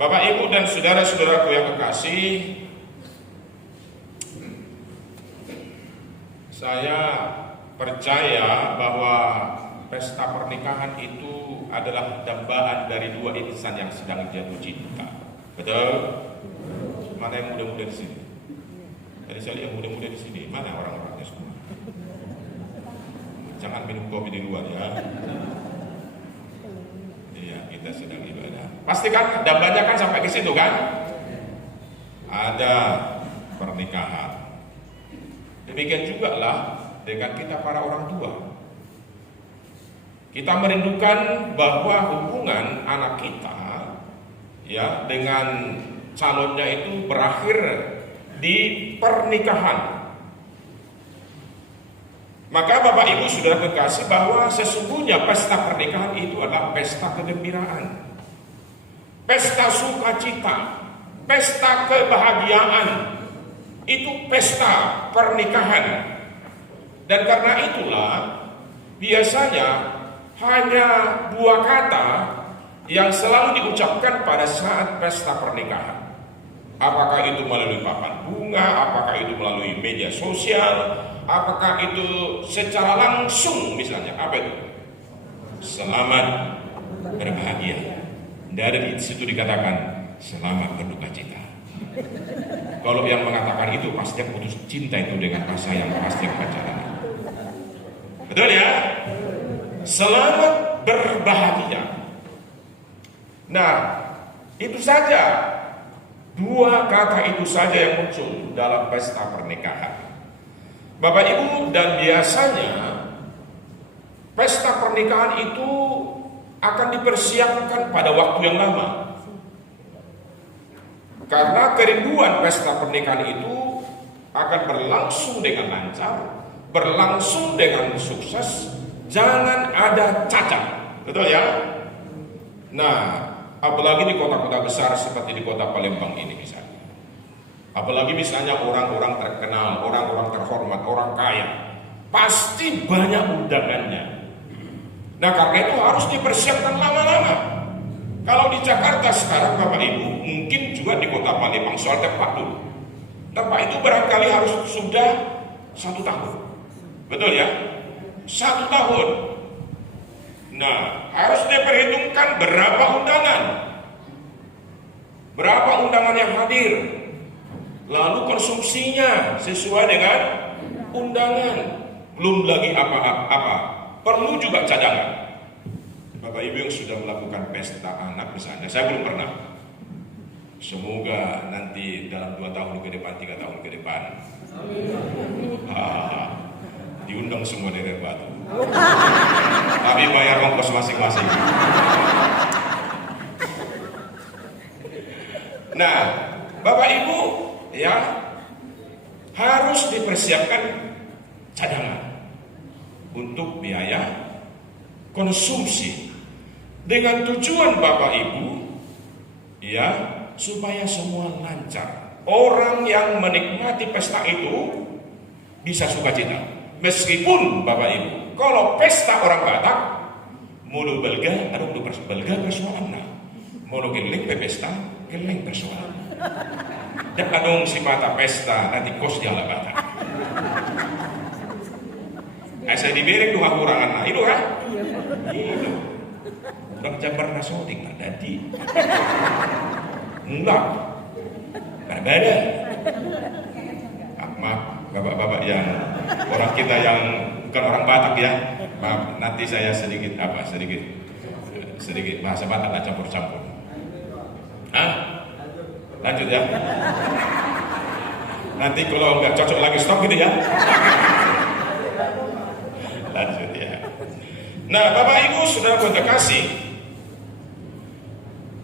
Bapak, Ibu, dan saudara-saudaraku yang kekasih, saya percaya bahwa pesta pernikahan itu adalah dambaan dari dua insan yang sedang jatuh cinta. Betul? Mana yang muda-muda di sini? Tadi saya lihat yang muda-muda di sini. Mana orang-orangnya semua? Jangan minum kopi di luar ya. Iya, kita sedang ibadah. Pastikan dambanya kan sampai ke situ kan? Ada pernikahan. Demikian juga lah dengan kita para orang tua. Kita merindukan bahwa hubungan anak kita ya dengan calonnya itu berakhir di pernikahan. Maka Bapak Ibu sudah kekasih bahwa sesungguhnya pesta pernikahan itu adalah pesta kegembiraan, pesta sukacita, pesta kebahagiaan. Itu pesta pernikahan. Dan karena itulah biasanya hanya dua kata yang selalu diucapkan pada saat pesta pernikahan. Apakah itu melalui papan bunga, apakah itu melalui media sosial, apakah itu secara langsung misalnya. Apa itu? Selamat berbahagia. Dari situ dikatakan selamat berduka cita. Kalau yang mengatakan itu pasti putus cinta itu dengan pasangan yang pasti pacaran. Betul ya? Selamat berbahagia. Nah, itu saja. Dua kata itu saja yang muncul dalam pesta pernikahan. Bapak Ibu, dan biasanya pesta pernikahan itu akan dipersiapkan pada waktu yang lama. Karena kerinduan pesta pernikahan itu akan berlangsung dengan lancar, berlangsung dengan sukses, jangan ada cacat. Betul ya? Nah, apalagi di kota-kota besar seperti di kota Palembang ini misalnya. Apalagi misalnya orang-orang terkenal, orang-orang terhormat, orang kaya, pasti banyak undangannya. Nah, karena itu harus dipersiapkan lama-lama. Kalau di Jakarta sekarang Bapak Ibu, mungkin juga di kota Palembang soal tempat dulu. Tempat itu barangkali harus sudah 1 tahun. Betul ya? 1 tahun. Nah, harus diperhitungkan berapa undangan. Berapa undangan yang hadir. Lalu konsumsinya sesuai dengan undangan. Belum lagi apa-apa. Perlu juga cadangan. Bapak Ibu yang sudah melakukan pesta anak misalnya, saya belum pernah. Semoga nanti dalam 2 tahun ke depan, 3 tahun ke depan, diundang semua dari Batu. Tapi bayar ongkos masing-masing. Nah, Bapak Ibu ya harus dipersiapkan cadangan untuk biaya konsumsi. Dengan tujuan Bapak Ibu ya supaya semua lancar. Orang yang menikmati pesta itu bisa sukacita. Meskipun Bapak Ibu, kalau pesta orang Batak mulu belga, ada mulu belga persoalan nah. Mulu geling pe pesta, geling persoalan. Dan adong si mata pesta nanti kos dia lah Batak. Saya dibereng dua kurangan nah, itu kan? Itu. Udah Jabar nasoting nah jadi enggak berbeda. Maaf bapak-bapak yang orang kita yang bukan orang Batak ya, maaf nanti saya sedikit bahasa Batak lah campur-campur. Lanjut ya. Nanti kalau nggak cocok lagi stop gitu ya. Lanjut ya. Nah, Bapak Ibu sudah kekasih.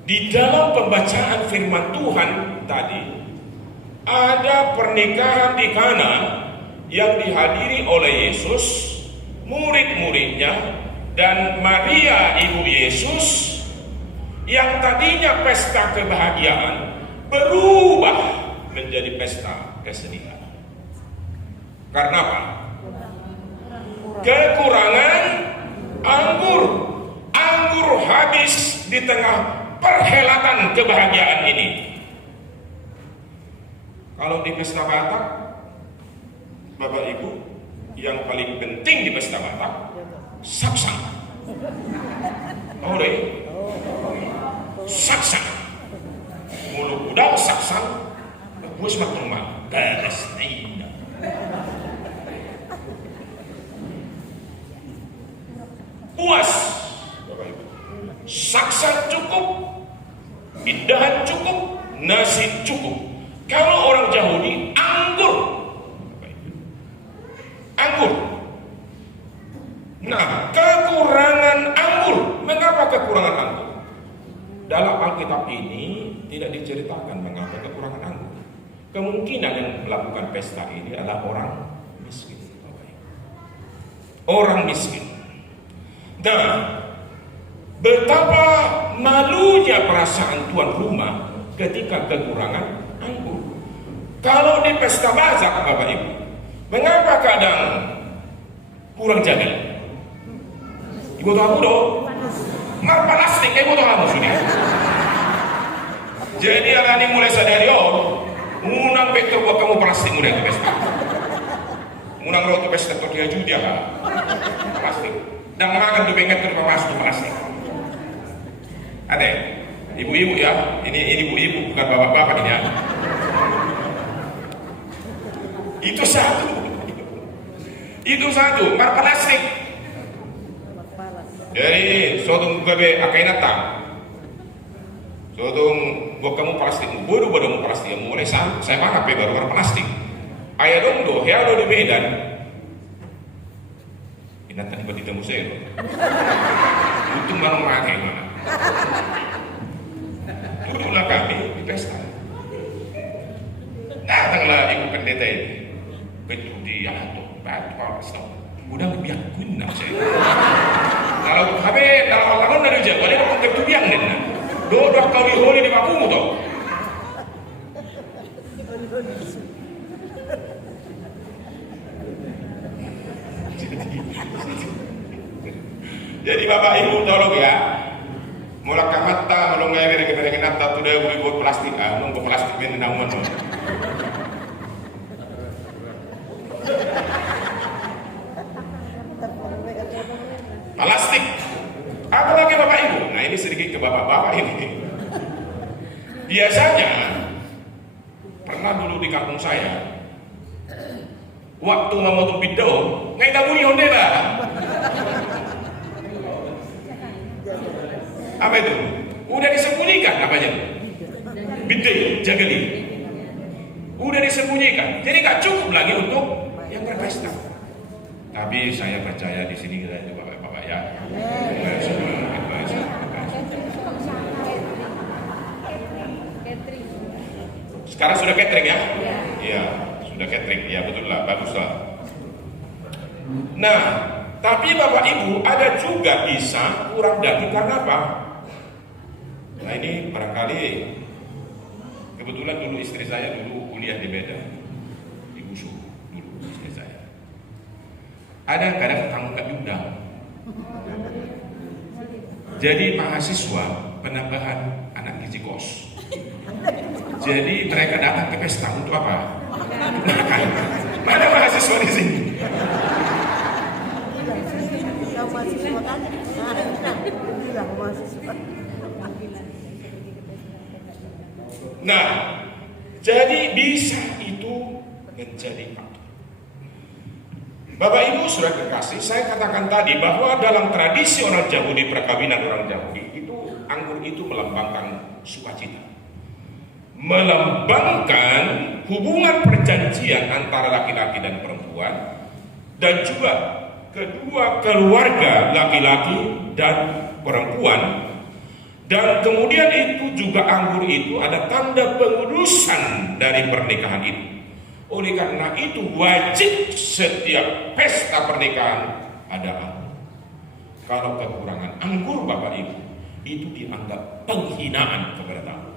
Di dalam pembacaan firman Tuhan tadi ada pernikahan di Kana yang dihadiri oleh Yesus, murid-muridnya, dan Maria ibu Yesus yang tadinya pesta kebahagiaan berubah menjadi pesta kesedihan. Karena apa? Kekurangan anggur habis di tengah perhelatan kebahagiaan ini. Kalau di pesta Batak, Bapak Ibu, yang paling penting di pesta Batak, saksang. Ore, saksang. Mulu udang saksang, bus maklumah, garis naik. Puas, Bapak Ibu. Saksang cukup, indahan cukup, nasi cukup. Kalau orang Yahudi, anggur. Anggur. Nah, kekurangan anggur. Mengapa kekurangan anggur? Dalam Alkitab ini tidak diceritakan mengapa kekurangan anggur. Kemungkinan yang melakukan pesta ini adalah orang miskin. Orang miskin. Nah, betapa malunya perasaan tuan rumah ketika kekurangan anggur. Kalau di pesta Bazak, Bapak Ibu, mengapa kadang kurang jagal? Ibu tahu dong, mar plastik ibu tahu kamu sudah. Jadi alani mulai sadari unang bekter buat kamu plastik mulai ke pesta. Unang roh ke pesta kau dia judi apa? Plastik. Dan makan tuh bengat ke masuk plastik. Ada, ibu-ibu ya, ini ibu-ibu bukan bapak-bapak ini ya. Itu satu, mar plastik. Jadi sodong gabe akainata. Sodong gua kamu plastik, bodoh mu plastik. Mulai saya mana pe baru mar plastik. Ayah dong do, ya do di Medan. Ingat tadi berita museo. Untung baru mati mana. Turunlah kami di pesta. Datanglah ibu pendeta ini. Betul dia tuh, batu pasta. Udah biang guna saya. Kalau habe kalau orang dari Jawa dia mau ke biang nih. Dua kali holi di Pakumu tuh. Jadi Bapak Ibu tolong ya. Mula kamata malong ngere ngere nata tuh dia buat plastik, nunggu plastik ini namun. Plastik. Apa lagi Bapak Ibu? Nah ini sedikit ke bapak-bapak ini. Biasanya pernah dulu di kampung saya, waktu mau tuh video, nggak tahu bunyi onde lah. Apa itu? Udah disembunyikan apanya? Bide, jagali. Udah disembunyikan. Jadi nggak cukup lagi untuk yang berpesta. Tapi saya percaya di sini kita itu bapak-bapak ya. Sekarang sudah catering ya? Iya, sudah catering. Ya betul lah, bagus lah. Nah, tapi Bapak Ibu ada juga bisa kurang daging karena apa? Nah ini barangkali kebetulan dulu istri saya dulu kuliah di Medan, di Busu dulu istri saya. Ada kadang kamu nggak diundang. Jadi mahasiswa penambahan anak gizi kos. Jadi mereka datang ke pesta untuk apa? Mana mahasiswa di sini? Nah, jadi bisa itu menjadi faktor. Bapak Ibu sudah kekasih, saya katakan tadi bahwa dalam tradisi orang Yahudi, perkawinan orang Yahudi itu anggur itu melambangkan sukacita, melambangkan hubungan perjanjian antara laki-laki dan perempuan, dan juga kedua keluarga laki-laki dan perempuan. Dan kemudian itu juga anggur itu ada tanda pengudusan dari pernikahan itu. Oleh karena itu wajib setiap pesta pernikahan ada anggur. Kalau kekurangan anggur Bapak Ibu, itu dianggap penghinaan kepada tamu.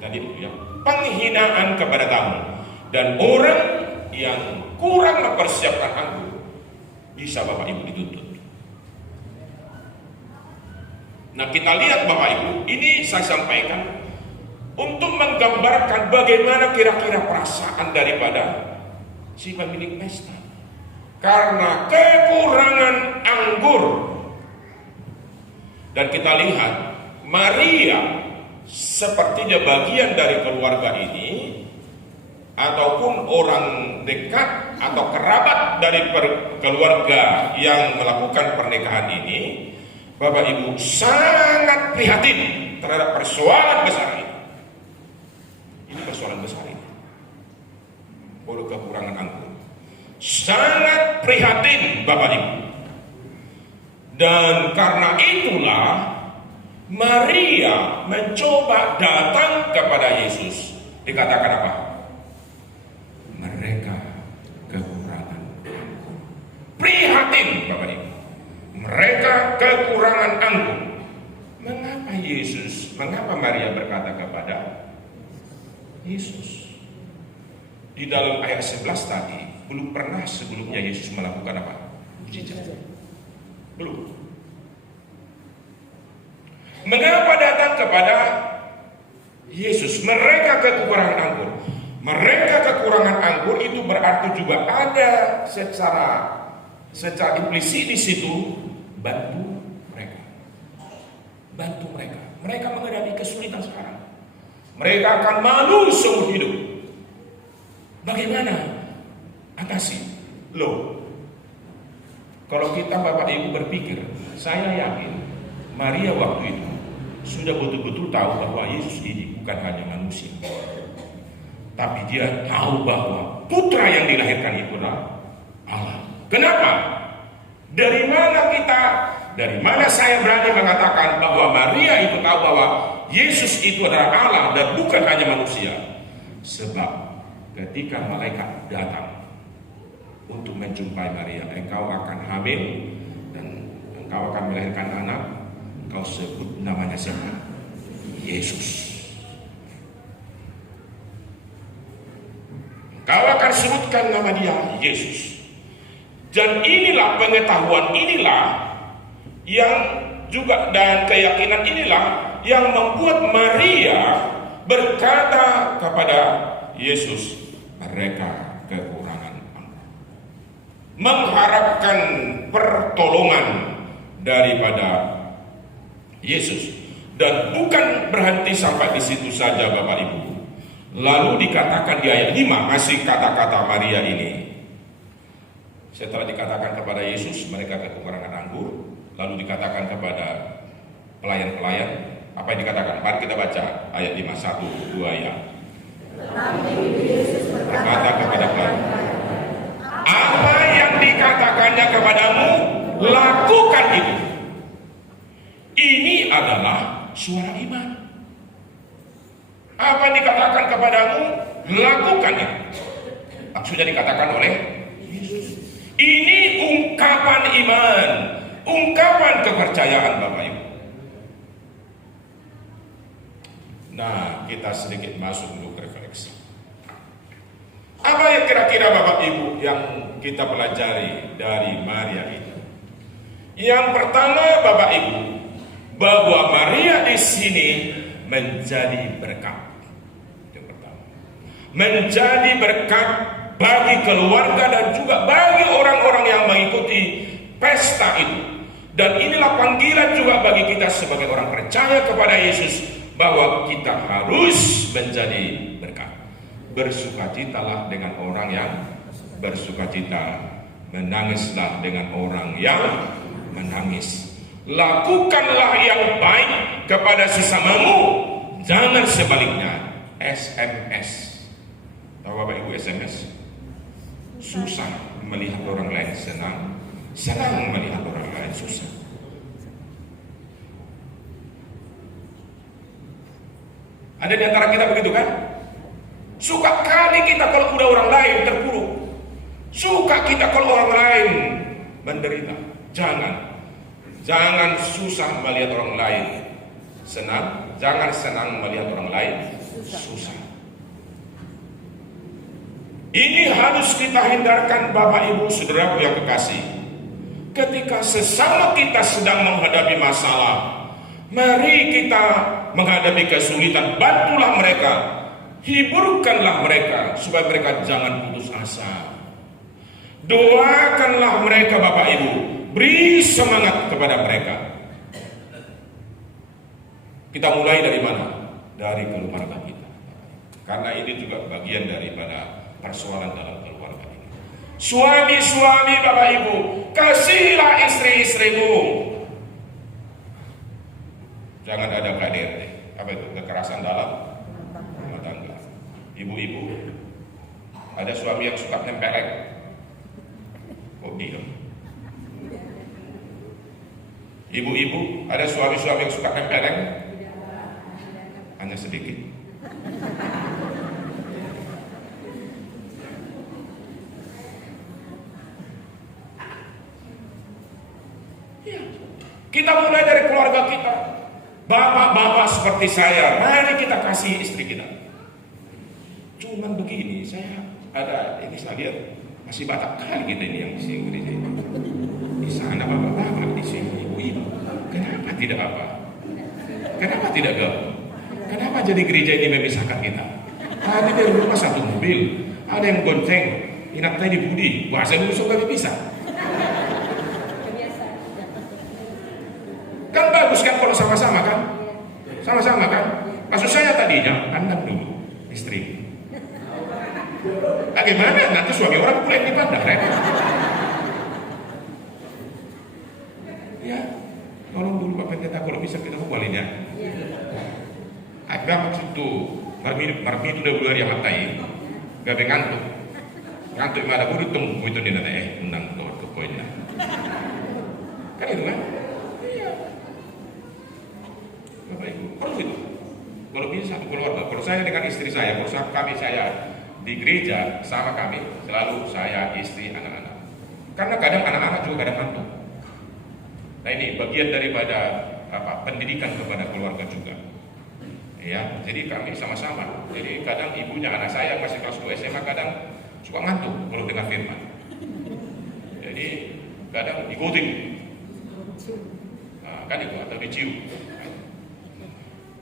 Tadi itu ya, penghinaan kepada tamu. Dan orang yang kurang mempersiapkan anggur bisa Bapak Ibu dituntut. Nah, kita lihat Bapak Ibu, ini saya sampaikan untuk menggambarkan bagaimana kira-kira perasaan daripada si pemilik pesta. Karena kekurangan anggur. Dan kita lihat Maria sepertinya bagian dari keluarga ini, ataupun orang dekat atau kerabat dari keluarga yang melakukan pernikahan ini. Bapak Ibu sangat prihatin terhadap persoalan besar ini. Ini persoalan besar ini. Oleh kekurangan anggur. Sangat prihatin Bapak Ibu. Dan karena itulah Maria mencoba datang kepada Yesus. Dikatakan apa? Mereka kekurangan anggur. Prihatin Bapak Ibu. Mereka kekurangan anggur. Mengapa Maria berkata kepada Yesus? Di dalam ayat 11 tadi, belum pernah sebelumnya Yesus melakukan apa? Mujizat. Belum. Mengapa datang kepada Yesus? Mereka kekurangan anggur. Mereka kekurangan anggur itu berarti juga ada secara implisit di situ bantu mereka. Mereka menghadapi kesulitan sekarang. Mereka akan malu seumur hidup. Bagaimana atasi? Kalau kita Bapak Ibu berpikir, saya yakin Maria waktu itu sudah betul-betul tahu bahwa Yesus ini bukan hanya manusia, tapi dia tahu bahwa putra yang dilahirkan itu adalah Allah. Kenapa? Dari mana saya berani mengatakan bahwa Maria itu tahu bahwa Yesus itu adalah Allah dan bukan hanya manusia? Sebab ketika malaikat datang untuk menjumpai Maria, engkau akan hamil dan engkau akan melahirkan anak, engkau sebut namanya siapa? Yesus. Engkau akan sebutkan nama dia Yesus. Dan inilah pengetahuan inilah yang juga dan keyakinan inilah yang membuat Maria berkata kepada Yesus, mereka kekurangan anggur. Mengharapkan pertolongan daripada Yesus. Dan bukan berhenti sampai di situ saja Bapak Ibu. Lalu dikatakan di ayat 5 masih kata-kata Maria ini. Setelah dikatakan kepada Yesus mereka kekurangan anggur, lalu dikatakan kepada pelayan-pelayan, apa yang dikatakan? Mari kita baca ayat 5, 1, 2 ya. Berkata kepada pelayan, apa yang dikatakannya kepadamu, lakukan itu. Ini adalah suara iman. Apa yang dikatakan kepadamu, lakukan itu. Maksudnya dikatakan oleh Yesus. Ini ungkapan iman, ungkapan kepercayaan Bapak Ibu. Nah, kita sedikit masuk untuk refleksi. Apa yang kira-kira Bapak Ibu yang kita pelajari dari Maria ini? Yang pertama Bapak Ibu, bahwa Maria di sini menjadi berkat. Yang pertama, menjadi berkat bagi keluarga dan juga bagi orang-orang yang mengikuti pesta itu. Dan inilah panggilan juga bagi kita sebagai orang percaya kepada Yesus, bahwa kita harus menjadi berkat. Bersukacitalah dengan orang yang bersukacita, menangislah dengan orang yang menangis. Lakukanlah yang baik kepada sesamamu, jangan sebaliknya. SMS. Tahu Bapak Ibu SMS? Susah melihat orang lain senang, senang melihat orang lain susah. Ada di antara kita begitu kan? Suka kali kita kalau udah orang lain terpuruk. Suka kita kalau orang lain menderita. Jangan susah melihat orang lain senang. Jangan senang melihat orang lain susah. Ini harus kita hindarkan Bapak Ibu Saudaraku yang kekasih. Ketika sesama kita sedang menghadapi masalah, Mari kita menghadapi kesulitan, bantulah mereka, hiburkanlah mereka supaya mereka jangan putus asa. Doakanlah mereka Bapak Ibu, beri semangat kepada mereka. Kita mulai dari mana? Dari keluarga kita. Karena ini juga bagian daripada persoalan dalam keluarga ini. Suami-suami Bapak Ibu, kasihilah istri-istrimu. Jangan ada KDRT. Apa itu? Kekerasan dalam rumah tangga. Ibu-ibu, ada suami yang suka nempeleng. Kok diam? Ibu-ibu, ada suami-suami yang suka nempeleng? Hanya sedikit. Ya. Kita mulai dari keluarga kita. Bapak-bapak seperti saya, mari kita kasih istri kita. Cuman begini, saya ada ini saya lihat masih Batak kali kita ini yang di sini. Di sana bapak-bapak, di sini ibu-ibu. Kenapa tidak apa? Kenapa tidak gabung? Kenapa jadi gereja ini memisahkan kita? Tadi dari rumah satu mobil, ada yang gonceng, inak tadi Budi, bahasa musuh kami bisa. Kan bagus kan kalau sama-sama kan? Sama-sama kan? Maksud saya tadinya, pandang dulu istri. Bagaimana? Nanti suami orang pula yang dipandang, kan? Ya, tolong dulu Pak Pendeta kalau bisa kita kembali ya. Agak maksud tuh, marmi itu udah bulan yang matai, gak ada ngantuk. Ngantuk mana gue ditunggu itu dia nanti menang ke poinnya. Kan itu kan? Iya. Bapak Ibu, perlu itu. Kalau bisa satu keluarga, kalau saya dengan istri saya, kalau saya di gereja sama kami, selalu saya, istri, anak-anak. Karena kadang anak-anak juga kadang ngantuk. Nah ini bagian daripada pendidikan kepada keluarga juga. Ya, jadi kami sama-sama. Jadi kadang ibunya anak saya masih kelas 2 SMA kadang suka ngantuk kalau dengar firman. Jadi kadang digoting. Nah, kan itu atau dicium.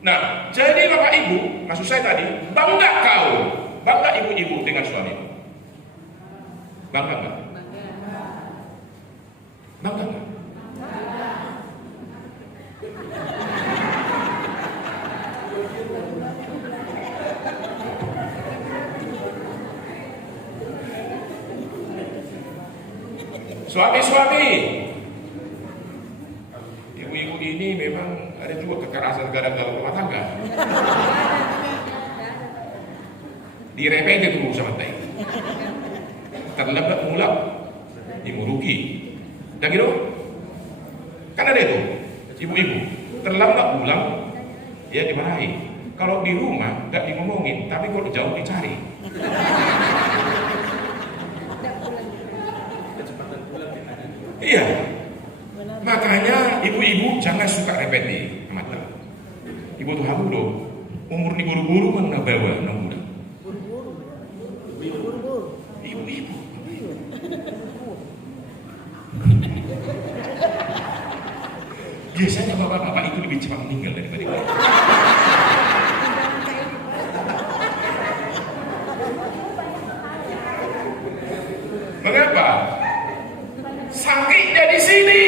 Nah, jadi Bapak Ibu, maksud saya tadi, bangga ibu-ibu dengan suami. Bangga enggak? Bangga enggak? Suami-suami, ibu-ibu ini memang ada juga kekerasan dalam rumah tangga. Direpet itu sama teh. Terlambat mulak, dimuruki. Dan gitu, kan ada itu, ibu-ibu terlambat pulang, ya dimarahi. Kalau di rumah nggak dimomongin, tapi kalau jauh dicari. Iya, makanya ibu-ibu jangan suka repeti mata. Ibu tuh hamu dong, umur nih buru-buru mana bawa nang muda. Ibu-ibu. Biasanya bapak-bapak itu lebih cepat meninggal daripada ibu. Mengapa? Sakitnya di sini.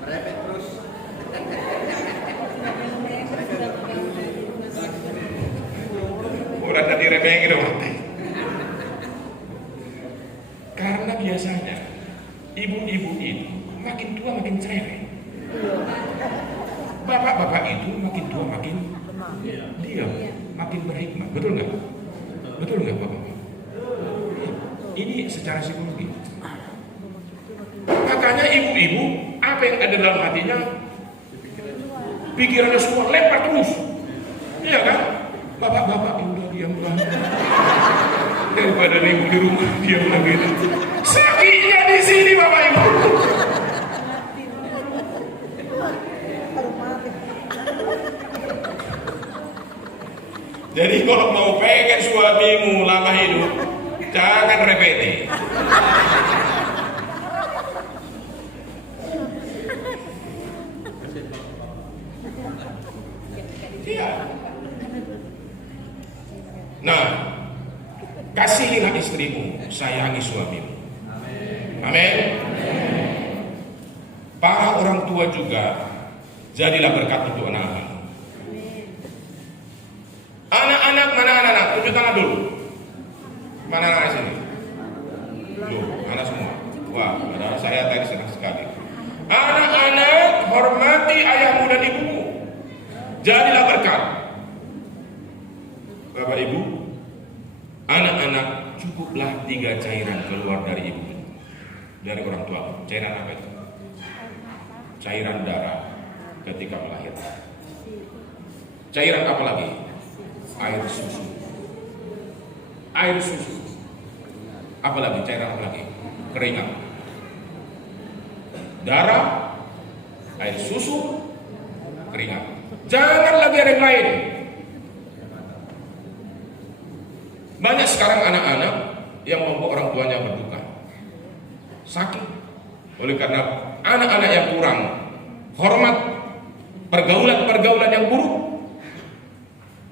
Merepet terus. Udah tadi remeh gitu. Karena biasanya ibu-ibu itu makin tua makin cerewet. Bapak-bapak itu makin tua makin diam, makin berhikmat. Betul nggak? Betul nggak bapak? Ini secara psikologi. Makanya ibu-ibu apa yang ada dalam hatinya, pikirannya semua lempar terus. Iya kan? Bapak-bapak udah diamlah. Daripada ibu di rumah diam lagi. Sakitnya di sini bapak ibu. Jadi kalau mau pengen suamimu lama hidup, jangan repeti. Iya. Nah, kasihilah istrimu, sayangi suamimu. Amin. Para orang tua juga jadilah berkat untuk anak-anak. Anak-anak, mana anak-anak? Tunjuk tangan dulu. Mana anak sini? Loh, anak semua. Wah, saudara saya tadi senang sekali. Anak-anak, hormati ayahmu dan ibumu. Jadilah berkat. Bapak Ibu, anak-anak cukuplah 3 cairan keluar dari ibu, dari orang tua. Cairan apa itu? Cairan darah ketika melahirkan. Cairan apa lagi? Air susu. Air susu. Apa lagi? Cairan apa lagi? Keringat. Darah, air susu, keringat. Jangan lagi ada yang lain. Banyak sekarang anak-anak yang membuat orang tuanya berduka, sakit, oleh karena anak-anak yang kurang hormat, pergaulan-pergaulan yang buruk,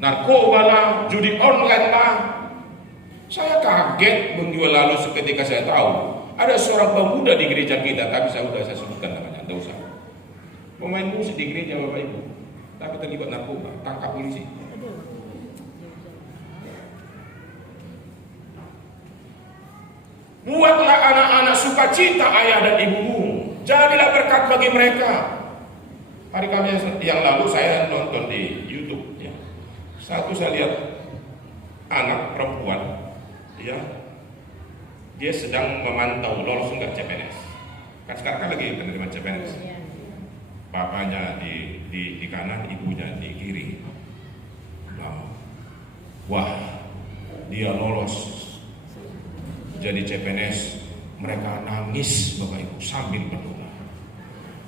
narkoba lah, judi online lah. Saya kaget menjual lalu seketika saya tahu ada seorang pemuda di gereja kita, tapi saya sebutkan namanya, tidak usah. Pemain musik di gereja Bapak Ibu, tapi terlibat narkoba, tangkap polisi. Buatlah anak-anak sukacita ayah dan ibumu. Jadilah berkat bagi mereka. Hari Kamis yang lalu saya nonton di YouTube. Ya. Satu saya lihat anak perempuan, ya, dia sedang memantau lolos enggak CPNS. Kan sekarang kan lagi penerima CPNS. Bapaknya di kanan, ibunya di kiri. Wah, dia lolos jadi CPNS, mereka nangis Bapak Ibu sambil berdoa.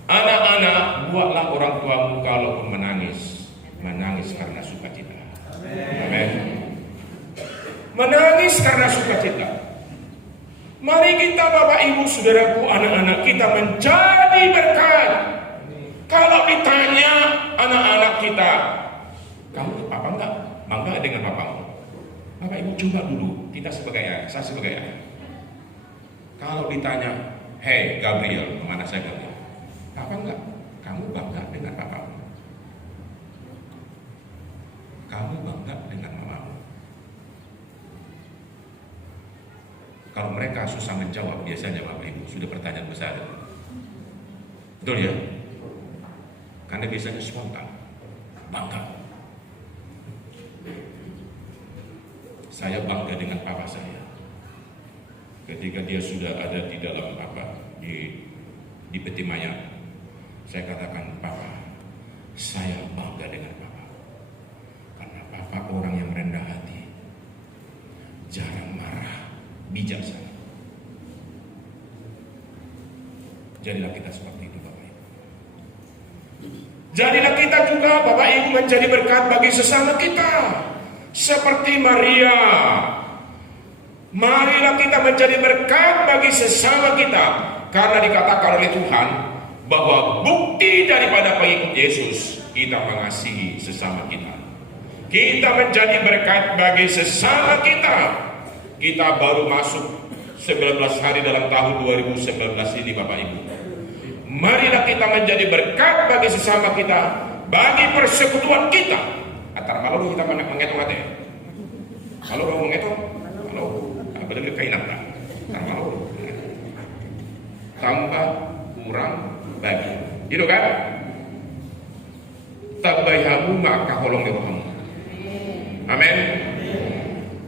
Anak-anak, buatlah orang tuamu kalaupun menangis karena sukacita. Amin. Menangis karena sukacita. Mari kita Bapak Ibu Saudaraku, anak-anak kita menjadi berkat. Kalau ditanya anak-anak kita, kamu apa enggak? Bangga dengan papamu? Bapak Ibu coba dulu, kita sebagai ayah, saya sebagai ayah. Kalau ditanya, hey Gabriel, mana saya Gabriel? Apa enggak? Kamu bangga dengan papamu? Kamu bangga dengan mamamu? Kalau mereka susah menjawab, biasanya Bapak Ibu sudah pertanyaan besar. Betul ya? Karena biasanya spontan, bangga. Saya bangga dengan papa saya. Ketika dia sudah ada di dalam di peti mayat, saya katakan, Papa, saya bangga dengan Papa. Karena Papa orang yang rendah hati, jarang marah, bijaksana. Jadilah kita seperti itu Bapak Ibu. Jadilah kita juga Bapak Ibu menjadi berkat bagi sesama kita. Seperti Maria, marilah kita menjadi berkat bagi sesama kita, karena dikatakan oleh Tuhan bahwa bukti daripada pengikut Yesus, kita mengasihi sesama kita. Kita menjadi berkat bagi sesama kita. Kita baru masuk 19 hari dalam tahun 2019 ini Bapak Ibu. Marilah kita menjadi berkat bagi sesama kita, bagi persekutuan kita. Antara malu kita mengetong hati. Kalau mau mengetong, kalau benar-benar kainan tak. Antara malu. Tambah, kurang, bagi. Gitu kan? Tabayamu maka holong rohamu. Amin.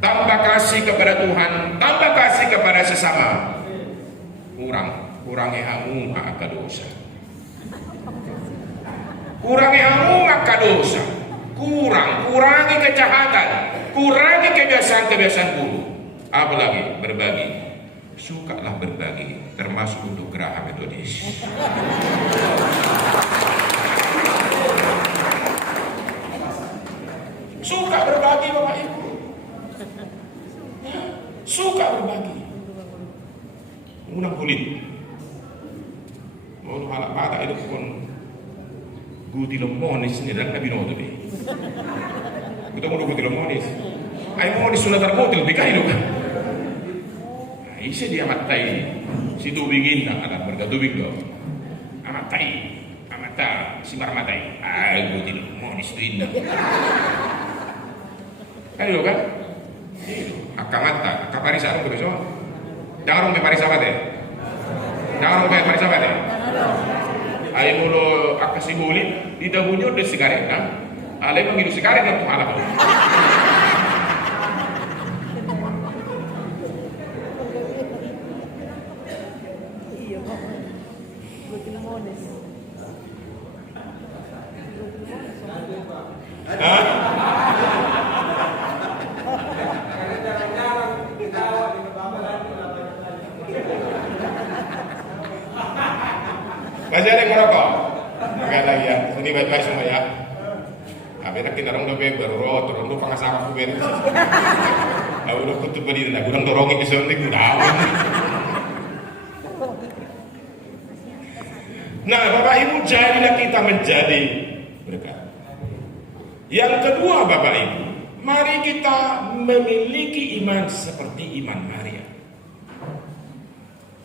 Tambah kasih kepada Tuhan, tambah kasih kepada sesama. Kurangi hamu maka dosa. Kurangi hamu maka dosa. Kurangi kejahatan, kurangi kebiasaan-kebiasaan buruk. Apalagi berbagi. Sukalah berbagi, termasuk untuk Geraha Metodis. Suka berbagi Bapak Ibu. Suka berbagi. Menggunakan kulit. Mau halak mata itu pun guti tilong monis ni lang na binoto be. Gusto mo lugo tilong monis. Ay monis sudah terbutil bigay lo. Isa dia matay si tubigin na anak bergatubig do. Amatay, amata si marmatay. Ay butil monis din na. Ayo kan? Akamata, akaparisa ano beso? Jangan rumpe parisa bate. Jangan rumpe parisa bate. Ay mulo akasibulin di dahunyo de sigaret kan? Ale mangidu sigaret na tuhala ko. Masih ada yang merokok? Enggak lagi ya, ini baik-baik semua ya. Kami nak kinarong gabi berro, turun lu pangasama ko beres. Aku udah kutub berdiri, aku udah dorongin ke sana, aku udah. Nah, Bapak Ibu, jadilah kita menjadi berkat. Yang kedua, Bapak Ibu, mari kita memiliki iman seperti iman Maria.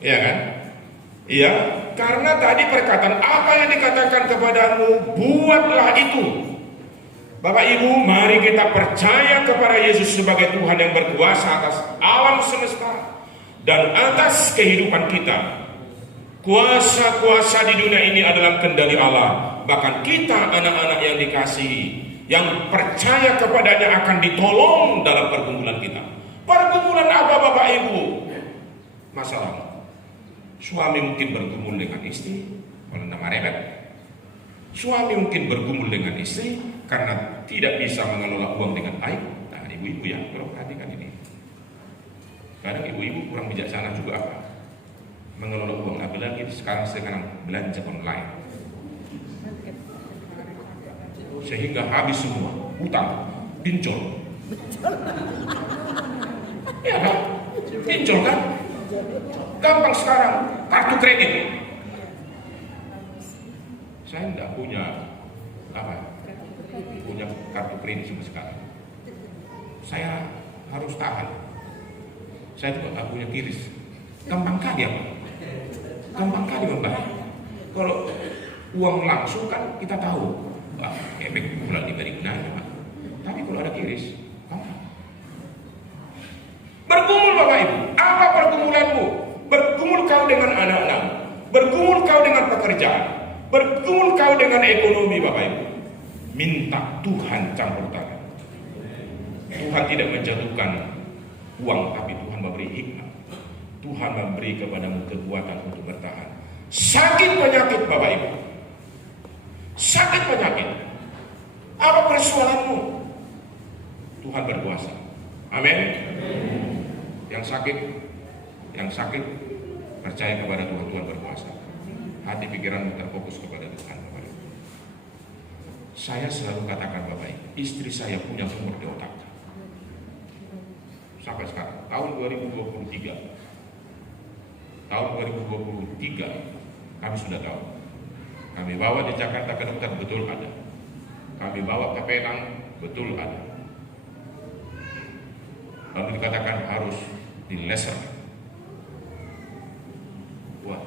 Iya kan? Iya, karena tadi perkataan apa yang dikatakan kepadamu, buatlah itu. Bapak Ibu, mari kita percaya kepada Yesus sebagai Tuhan yang berkuasa atas alam semesta dan atas kehidupan kita. Kuasa-kuasa di dunia ini adalah kendali Allah. Bahkan kita anak-anak yang dikasihi, yang percaya kepadanya akan ditolong dalam pergumulan kita. Pergumulan apa Bapak Ibu? Masalah. Suami mungkin bergumul dengan istri, kalau nama rebet. Suami mungkin bergumul dengan istri karena tidak bisa mengelola uang dengan baik. Nah, ibu-ibu ya, kalau perhatikan ini. Kadang ibu-ibu kurang bijaksana juga apa? Mengelola uang, apalagi sekarang belanja online. Sehingga habis semua, utang, pinjol. Iya kan? Pinjol kan? Gampang sekarang, kartu kredit. Saya tidak punya punya kartu kredit sama sekali. Saya harus tahan. Saya juga tidak punya kiris. Gampang kali apa? Gampang kali membayar. Kalau uang langsung kan kita tahu, wah, efek bulan diberi gunanya Pak. Tapi kalau ada kiris, gampang. Bergumul Bapak Ibu, apa pergumulanmu? Bergumul kau dengan anak-anak, bergumul kau dengan pekerjaan, bergumul kau dengan ekonomi Bapak Ibu. Minta Tuhan campur tangan. Tuhan tidak menjatuhkan uang, tapi Tuhan memberi hikmat. Tuhan memberi kepadamu kekuatan untuk bertahan. Sakit penyakit Bapak Ibu, sakit penyakit, apa persoalanmu? Tuhan berkuasa. Amin. Yang sakit percaya kepada Tuhan, Tuhan berkuasa. Hati pikiranmu terfokus kepada Tuhan Bapak Ibu. Saya selalu katakan Bapak Ibu, istri saya punya tumor di otak. Sampai sekarang, tahun 2023 kami sudah tahu. Kami bawa di Jakarta ke dokter, betul ada. Kami bawa ke Penang, betul ada. Lalu dikatakan harus di laser. Wah,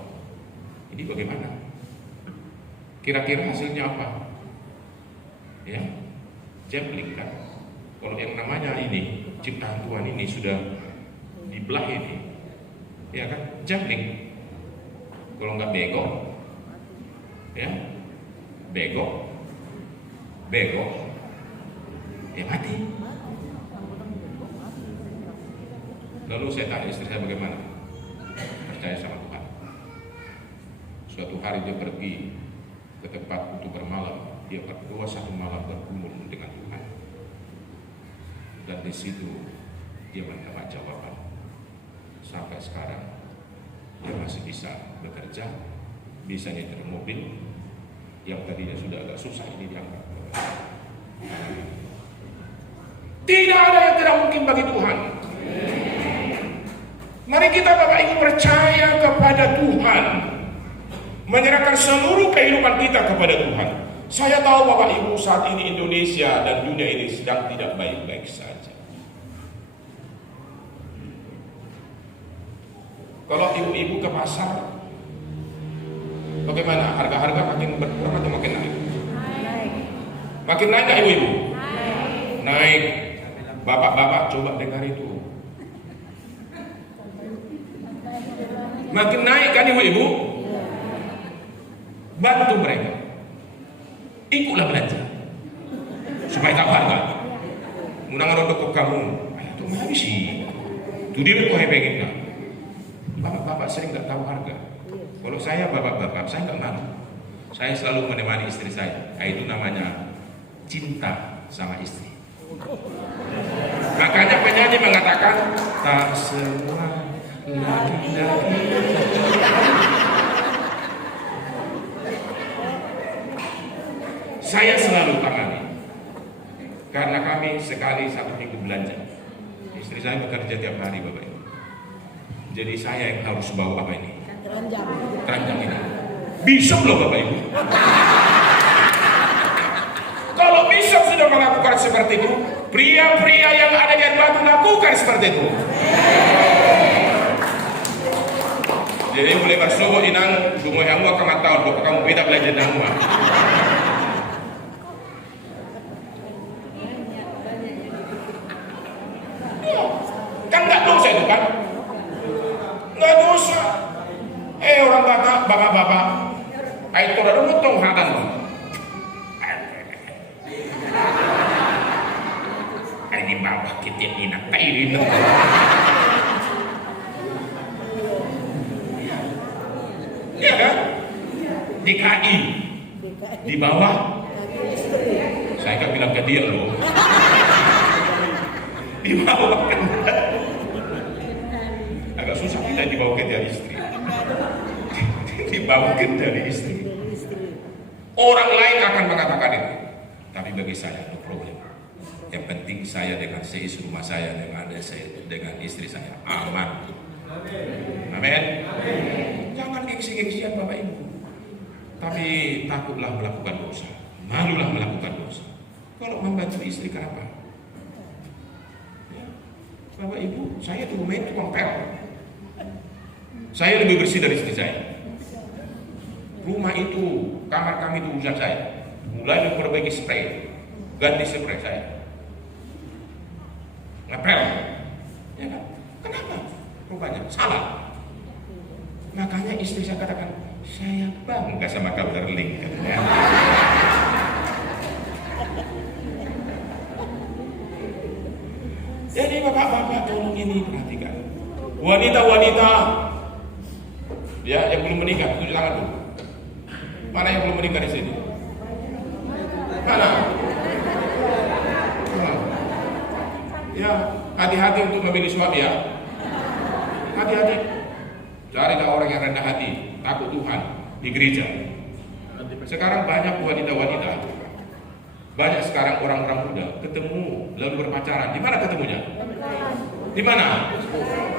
ini bagaimana? Kira-kira hasilnya apa? Ya, jempling kan? Kalau yang namanya ini ciptaan Tuhan ini sudah dibelah ini, ya kan? Jempling. Kalau nggak bego, ya, bego, ya mati. Lalu saya tanya istri saya bagaimana? Percaya sama Tuhan. Suatu hari dia pergi ke tempat untuk bermalam. Dia berdua satu malam bergumul dengan Tuhan. Dan di situ dia mendapat jawaban. Sampai sekarang dia masih bisa bekerja, bisa nyetir mobil. Yang tadinya sudah agak susah ini diangkat. Tidak ada yang tidak mungkin bagi Tuhan. Mari kita Bapak Ibu percaya kepada Tuhan, menyerahkan seluruh kehidupan kita kepada Tuhan. Saya tahu Bapak Ibu saat ini Indonesia dan dunia ini sedang tidak baik-baik saja. Kalau ibu-ibu ke pasar, bagaimana? Harga-harga makin berkurang atau makin naik? Makin naik nggak ibu-ibu? Naik. Bapak-bapak coba dengar itu. Makin naik kan ibu-ibu? Bantu mereka. Ikutlah belanja supaya tahu harga. Munang untuk kamu, itu mana sih? Itu dia kau pengen nggak? Bapak-bapak sering nggak tahu harga. Kalau saya bapak-bapak, saya nggak malu. Saya selalu menemani istri saya. Itu namanya cinta sama istri. Makanya penyanyi mengatakan tak semua laki-laki. Saya selalu tangani karena kami sekali 1 minggu belanja. Istri saya bekerja tiap hari Bapak Ibu. Jadi saya yang harus bawa apa ini? Keranjang ini. Bishop loh Bapak Ibu. Kalau Bishop sudah melakukan seperti itu, pria-pria yang ada di Batu lakukan seperti itu. Jadi boleh bersobo inang dungo yang gua kamat tahun bapak kamu beda belajar nangwa. Kan nggak dosa itu kan? Nggak dosa. Orang bapak-bapak, itu udah mutong hadan. Ini bapak kita ini nak ini. Iya kan? DKI di bawah. Saya kan bilang ke dia loh. Di bawah kan. Agak susah kita dibawa ke dari istri. Dibawa ke dari istri. Orang lain akan mengatakan itu, tapi bagi saya no problem. Yang penting saya dengan seisi rumah saya dengan istri saya aman. Amin. Jangan gengsi-gengsian Bapak Ibu. Tapi takutlah melakukan dosa, malulah melakukan dosa. Kalau membantu istri kenapa? Ya. Bapak Ibu, saya tuh main tukang pel. Saya lebih bersih dari istri saya. Rumah itu, kamar kami itu urusan saya. Mulai memperbaiki spray, ganti spray saya. Ngepel, ya kan? Kenapa? Rupanya salah. Makanya istri saya katakan, saya bangga sama kau darling. Ya. Jadi bapak-bapak tolong ini perhatikan. Wanita-wanita, ya yang belum menikah, tunjuk tangan dulu. Mana yang belum menikah di sini? Mana? Ya, hati-hati untuk memilih suami ya. Hati-hati. Carilah orang yang rendah hati, takut Tuhan di gereja. Sekarang banyak wanita-wanita, banyak sekarang orang-orang muda ketemu lalu berpacaran. Di mana ketemunya? Di mana?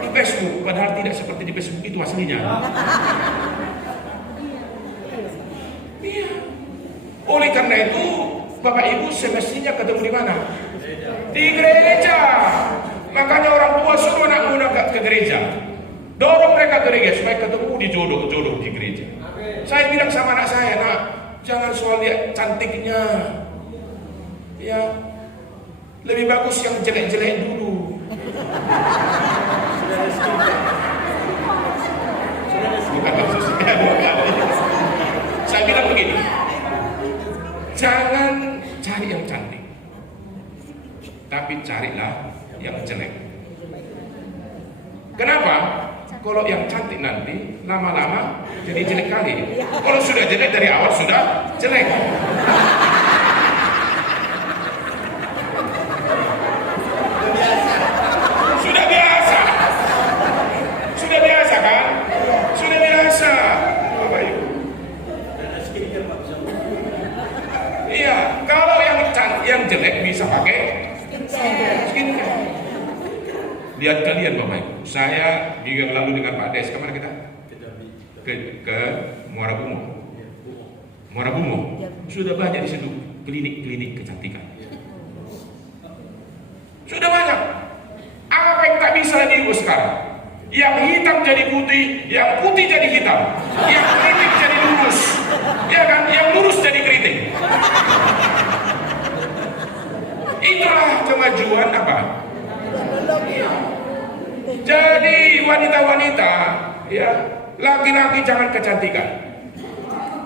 Di Facebook. Padahal tidak seperti di Facebook itu aslinya. Iya. Oleh karena itu, Bapak Ibu semestinya ketemu di mana? Di gereja. Makanya orang tua suruh anak muda ke gereja. Dorong mereka ke gereja supaya ketemu di jodoh di gereja. Saya bilang sama anak saya, nak, jangan soal lihat cantiknya. Ya, lebih bagus yang jelek-jelek dulu. Saya bilang begini, jangan cari yang cantik, tapi carilah yang jelek. Kenapa? Kalau yang cantik nanti lama-lama jadi jelek kali. Kalau sudah jelek dari awal sudah jelek. Sudah biasa. Sudah biasa kan? Sudah biasa. Bapak Ibu. Iya, kalau yang jelek bisa pakai skincare. Lihat kalian Bapak Ibu, saya minggu lalu dengan Pak Des, kemana kita? Ke Muara Bungo. Muara Bungo. Sudah banyak di situ klinik-klinik kecantikan. Sudah banyak. Apa yang tak bisa diurus sekarang? Yang hitam jadi putih, yang putih jadi hitam, yang keriting jadi lurus, ya kan? Yang lurus jadi keriting. Itulah kemajuan apa? Jadi wanita-wanita, ya, laki-laki jangan kecantikan,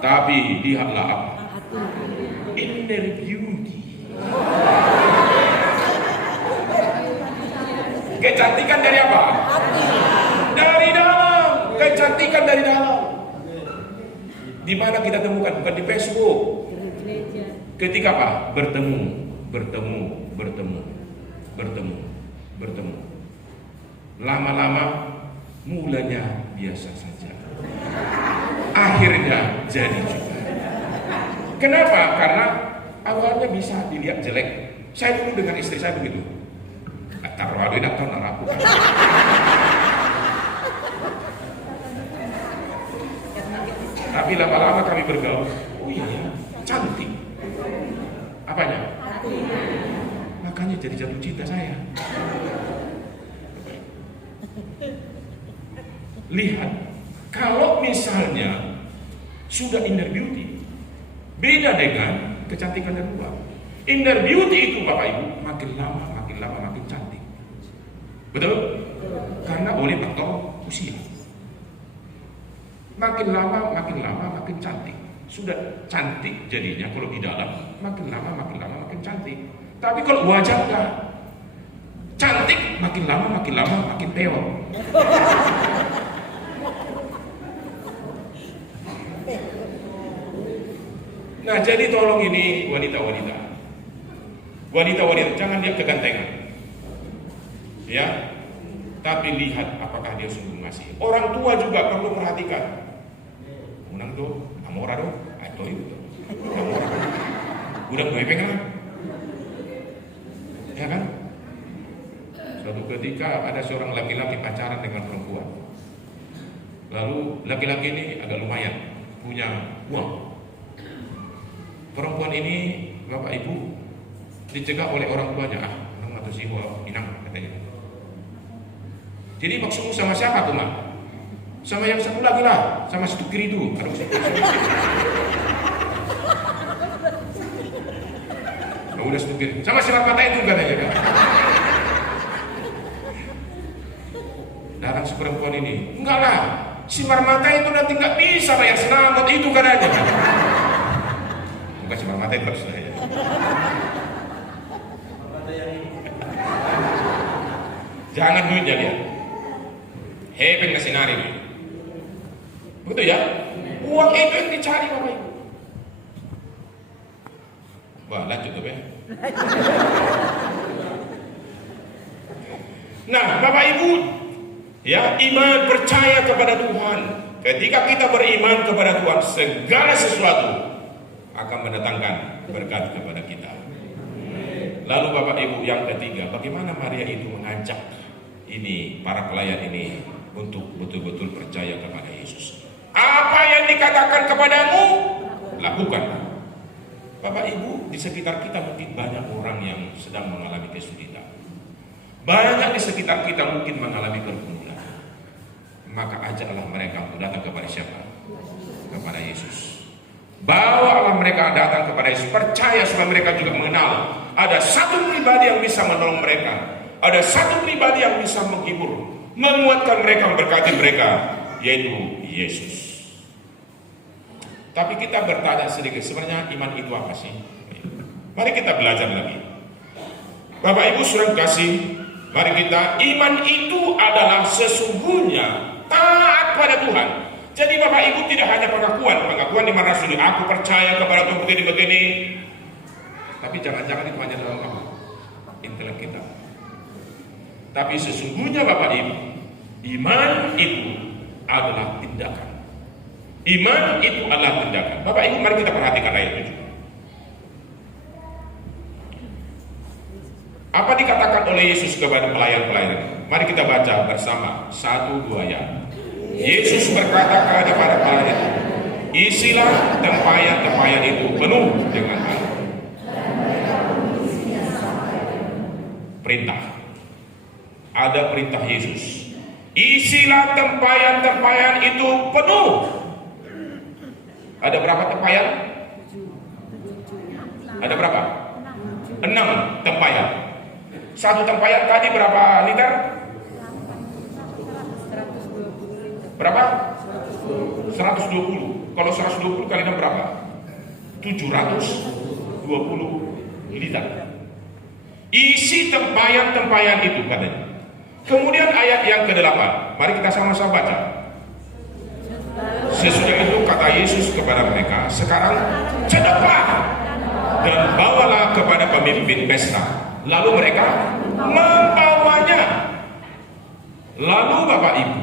tapi lihatlah apa? Inner beauty. Kecantikan dari apa? Dari dalam. Kecantikan dari dalam. Di mana kita temukan? Bukan di Facebook. Ketika apa? Bertemu. Lama-lama mulanya biasa saja. Akhirnya jadi juga. Kenapa? Karena awalnya bisa dilihat jelek. Saya dulu dengan istri saya begitu. Taruh aduh nak naraku. Tapi lama-lama kami bergaul. Oh iya ya, cantik. Apanya? Makanya jadi jatuh cinta saya. Lihat, kalau misalnya sudah inner beauty, beda dengan kecantikan dari luar. Inner beauty itu Bapak Ibu makin lama makin cantik. Betul? Karena oleh faktor usia. Makin lama makin cantik. Sudah cantik jadinya kalau di dalam, makin lama makin cantik. Tapi kalau wajah enggak. Cantik makin lama makin peot. Nah, jadi tolong ini wanita-wanita jangan lihat kegantengan, ya, tapi lihat apakah dia sungguh mengasihi. Orang tua juga perlu perhatikan. Unang tuh, amora dong, atau itu, amora. Udah gue pengen, ya kan? Suatu ketika ada seorang laki-laki pacaran dengan perempuan. Lalu laki-laki ini agak lumayan punya uang. Perempuan ini, Bapak Ibu, dicegah oleh orang tuanya. Nang atau si inang katanya. Jadi maksudmu sama siapa tuh, Mak? Sama yang satu lagi lah, sama si Tukir itu. Nah, udah si Tukir. Sama si Marmata itu katanya kan. Datang si perempuan ini. Enggak lah, si Marmata itu nanti nggak bisa bayar senamot itu katanya. Bukan si Marmata itu harus saya. Jangan duitnya dia. Hei, ngasih nari. Betul ya? Uang itu yang dicari Bapak Ibu. Wah, lanjut tuh ya. Nah, Bapak Ibu, ya, iman percaya kepada Tuhan. Ketika kita beriman kepada Tuhan, segala sesuatu akan mendatangkan berkat kepada kita. Lalu Bapak Ibu yang ketiga, bagaimana Maria itu mengajak ini para pelayan ini untuk betul-betul percaya kepada Yesus. Apa yang dikatakan kepadamu, lakukan. Bapak Ibu, di sekitar kita mungkin banyak orang yang sedang mengalami kesulitan. Banyak di sekitar kita mungkin mengalami pergumulan. Maka ajaklah mereka untuk datang kepada siapa? Kepada Yesus. Bawalah mereka datang kepada Yesus. Percaya supaya mereka juga mengenal ada satu pribadi yang bisa menolong mereka. Ada satu pribadi yang bisa menghibur, menguatkan mereka, memberkati mereka, yaitu Yesus. Tapi kita bertanya sedikit, sebenarnya iman itu apa sih? Mari kita belajar lagi. Bapak Ibu sudah kasih, mari kita, iman itu adalah sesungguhnya taat pada Tuhan. Jadi Bapak Ibu tidak hanya pengakuan di mana sudah aku percaya kepada Tuhan begini. Tapi jangan-jangan itu hanya dalam apa? Intelek kita. Tapi sesungguhnya Bapak Ibu, iman itu adalah tindakan. Iman itu adalah tindakan. Bapak Ibu, mari kita perhatikan ayat 7. Apa dikatakan oleh Yesus kepada pelayan-pelayan? Mari kita baca bersama 1-2 ayat. Yesus berkata kepada para pelayan, Isilah tempayan-tempayan itu penuh dengan anggur. Perintah. Ada perintah Yesus. Isilah tempayan-tempayan itu penuh. Ada berapa tempayan? Ada berapa? 6 tempayan. Satu tempayan tadi berapa liter? Berapa? 120. Kalau 120 kali 6 berapa? 720 liter. Isi tempayan-tempayan itu katanya. Kemudian ayat yang ke-8. Mari kita sama-sama baca. Sesudah itu kata Yesus kepada mereka, sekarang cedeklah dan bawalah kepada pemimpin pesta. Lalu mereka membawanya. Lalu Bapak Ibu,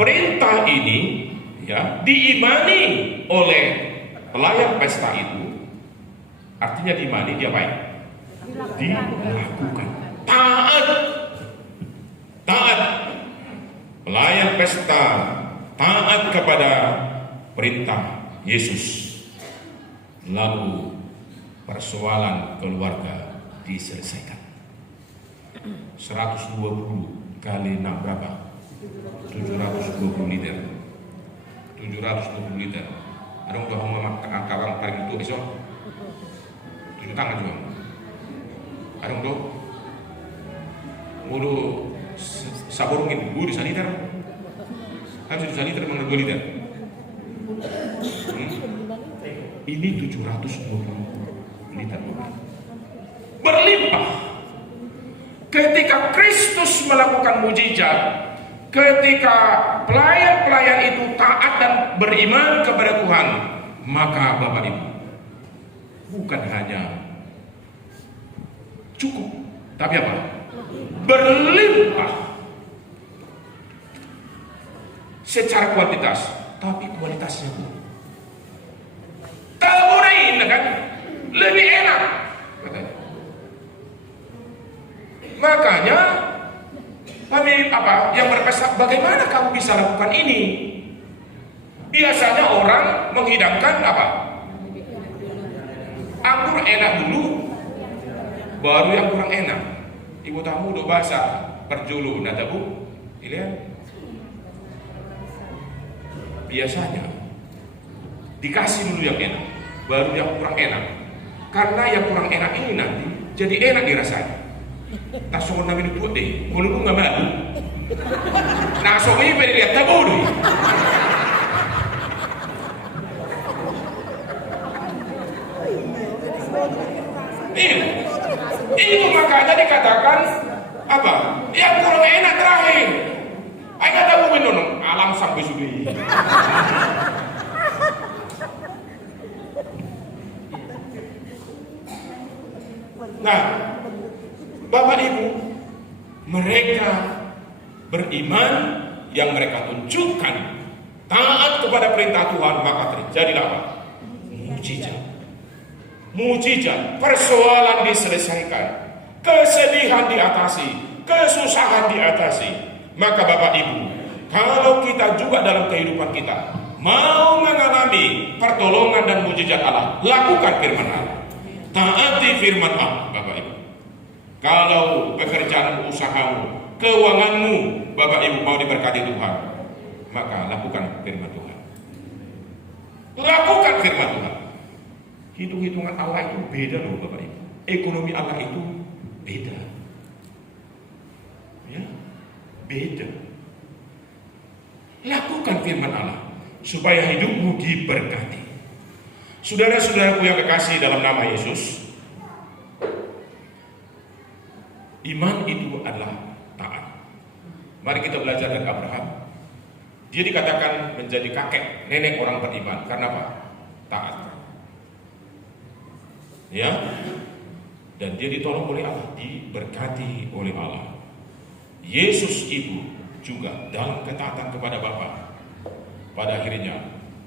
perintah ini ya diimani oleh pelayan pesta itu. Artinya diimani, diapain? Dilakukan. Taat. Pelayan pesta taat kepada perintah Yesus. Lalu persoalan keluarga diselesaikan. 120 kali 6 berapa? 720 liter. 720 liter. Ada yang udah makan kawan paling itu besok? 7 tangan juga. Ada yang udah mulu saborungin bu di liter. Kan 1 liter mengenai 2 liter. Ini 720 liter. Berlimpah. Ketika Kristus melakukan mujizat, ketika pelayan-pelayan itu taat dan beriman kepada Tuhan, maka Bapak Ibu, bukan hanya cukup, tapi apa? Berlimpah. Secara kuantitas, tapi kualitasnya pun taburin kan lebih enak katanya. Makanya kami yang berpesan, bagaimana kamu bisa lakukan ini? Biasanya orang menghidangkan anggur enak dulu, baru yang kurang enak. Ibu tamu udah basah perjulu, nada bu, lihat. Biasanya dikasih dulu yang enak, baru yang kurang enak. Karena yang kurang enak ini nanti jadi enak dirasanya. Tak soal nabi itu deh, mulut nggak malu. Nah soal ini pada lihat tabu deh. Itu makanya dikatakan yang kurang enak terakhir. Ayo kata bu minum alam sampai sudah. Nah, Bapak Ibu, mereka beriman yang mereka tunjukkan taat kepada perintah Tuhan, maka terjadilah mujizat, persoalan diselesaikan, kesedihan diatasi, kesusahan diatasi. Maka Bapak Ibu, kalau kita juga dalam kehidupan kita mau mengalami pertolongan dan mujizat Allah, lakukan firman Allah, taati firman Allah. Bapak Ibu, kalau pekerjaan usahamu, keuanganmu, Bapak Ibu mau diberkati Tuhan, maka lakukan firman Tuhan. Lakukan firman Tuhan. Hitung-hitungan Allah itu beda loh Bapak Ibu. Ekonomi Allah itu beda. Ya, beda. Lakukan firman Allah supaya hidupmu diberkati. Saudara-saudaraku yang kekasih dalam nama Yesus, iman itu adalah taat. Mari kita belajar dari Abraham. Dia dikatakan menjadi kakek nenek orang beriman. Karena apa? Taat. Ya, dan dia ditolong oleh Allah, diberkati oleh Allah. Yesus itu juga dalam ketaatan kepada Bapa. Pada akhirnya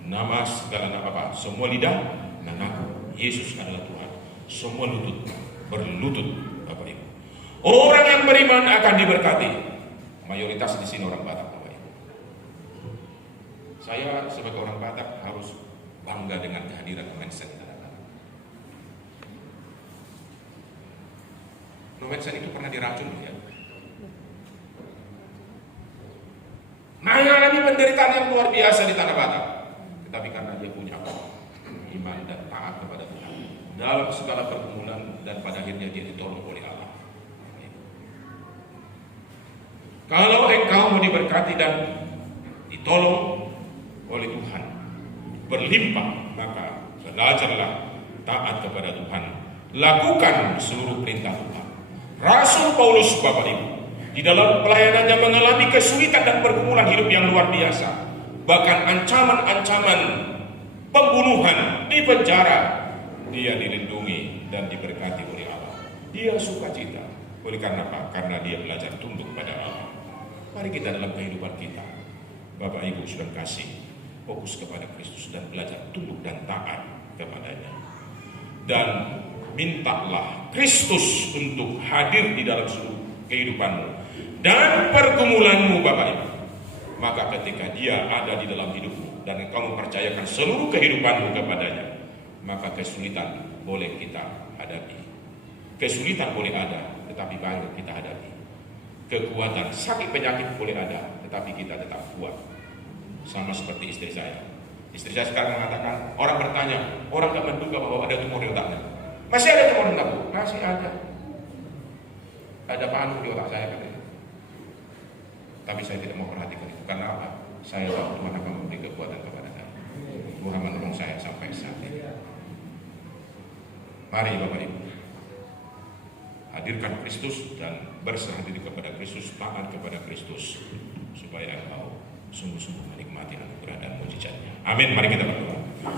nama segala nama semua lidah mengaku Yesus adalah Tuhan. Semua lutut berlutut, Bapak Ibu. Orang yang beriman akan diberkati. Mayoritas di sini orang Batak, Bapak Ibu. Saya sebagai orang Batak harus bangga dengan kehadiran Nomensen. Nomensen itu pernah diracun ya. Mengalami penderitaan yang luar biasa di tanah Batak. Tetapi karena dia punya iman dan taat kepada Tuhan dalam segala pergumulan, dan pada akhirnya dia ditolong oleh Allah. Kalau engkau mau diberkati dan ditolong oleh Tuhan berlimpah, maka belajarlah taat kepada Tuhan, lakukan seluruh perintah Tuhan. Rasul Paulus, Bapak Ibu, di dalam pelayanannya mengalami kesulitan dan pergumulan hidup yang luar biasa, bahkan ancaman-ancaman pembunuhan, di penjara. Dia dilindungi dan diberkati oleh Allah. Dia sukacita. Oleh karena apa? Karena dia belajar tunduk pada Allah. Mari kita dalam kehidupan kita, Bapak Ibu sudah kasih, fokus kepada Kristus dan belajar tunduk dan taat kepadanya. Dan mintalah Kristus untuk hadir di dalam seluruh kehidupanmu dan pergumulanmu, Bapak Ibu. Maka ketika dia ada di dalam hidupmu dan engkau mempercayakan seluruh kehidupanmu kepadanya, maka kesulitan boleh kita hadapi. Kesulitan boleh ada, tetapi baru kita hadapi. Kekuatan, sakit penyakit boleh ada, tetapi kita tetap kuat. Sama seperti istri saya. Istri saya sekarang mengatakan, orang bertanya, orang tak menduga bahwa ada tumor di otaknya. Masih ada tumor di otakku? Masih ada. Ada paru di otak saya katanya. Tapi saya tidak mau perhatikan itu. Karena apa? Saya tahu Tuhan akan memberi kekuatan kepada saya. Tuhan menolong saya sampai saat ini. Mari Bapak Ibu, hadirkan Kristus dan berserah diri kepada Kristus, taat kepada Kristus, supaya engkau sungguh-sungguh menikmati anugerah dan mujizatnya. Amin. Mari kita berdoa.